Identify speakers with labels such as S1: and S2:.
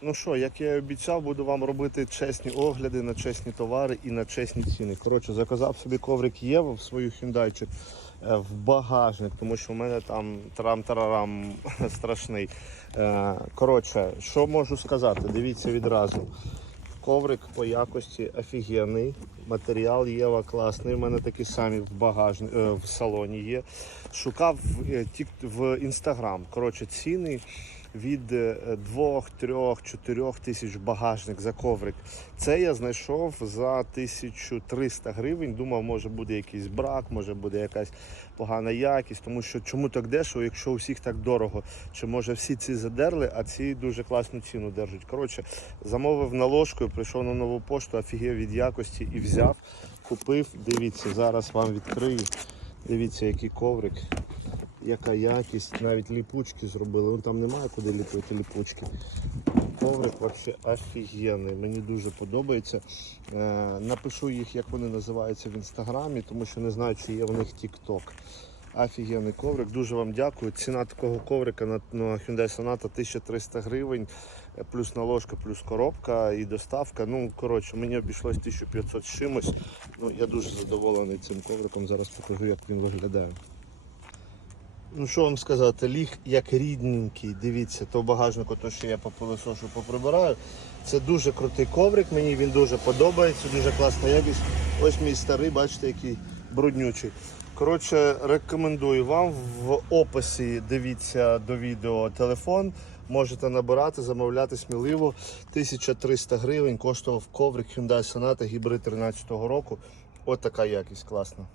S1: Ну що, як я і обіцяв, буду вам робити чесні огляди на чесні товари і на чесні ціни. Коротше, заказав собі коврик Єва в свою хюндайчик е, в багажник, тому що в мене там трам-тарарам страшний. Е, Коротше, що можу сказати? Дивіться відразу. Коврик по якості офігенний. Матеріал Єва класний. У мене такі самі в багажні, е, в салоні є. Шукав в інстаграм. Коротше, ціни від 2, 3, 4 тисяч багажник за коврик. Це я знайшов за 1300 гривень. Думав, може буде якийсь брак, може буде якась погана якість. Тому що чому так дешево, якщо у всіх так дорого? Чи може всі ці задерли, а ці дуже класну ціну держать. Коротше, замовив наложкою, прийшов на нову пошту, офігів від якості і взяв, купив. Дивіться, зараз вам відкрию. Дивіться, який коврик, яка якість, навіть ліпучки зробили. Ну там немає куди ліпити ліпучки. Коврик взагалі офігенний, мені дуже подобається. Е, напишу їх, як вони називаються в інстаграмі, тому що не знаю, чи є в них TikTok. Офігенний коврик, дуже вам дякую. Ціна такого коврика на, Hyundai Sonata 1300 гривень, е, плюс наложка, плюс коробка і доставка. Ну, коротше, мені обійшлось 1500 з чимось. Ну, я дуже задоволений цим ковриком. Зараз покажу, як він виглядає. Ну що вам сказати, ліг як рідненький, дивіться, то багажнику, то що я попилисошу, поприбираю. Це дуже крутий коврик, мені він дуже подобається, дуже класна якість. Ось мій старий, бачите, який бруднючий. Коротше, рекомендую вам в описі дивіться до відео телефон. Можете набирати, замовляти сміливо. 1300 гривень коштував коврик Hyundai Sonata гібрид 13 року. От така якість класна.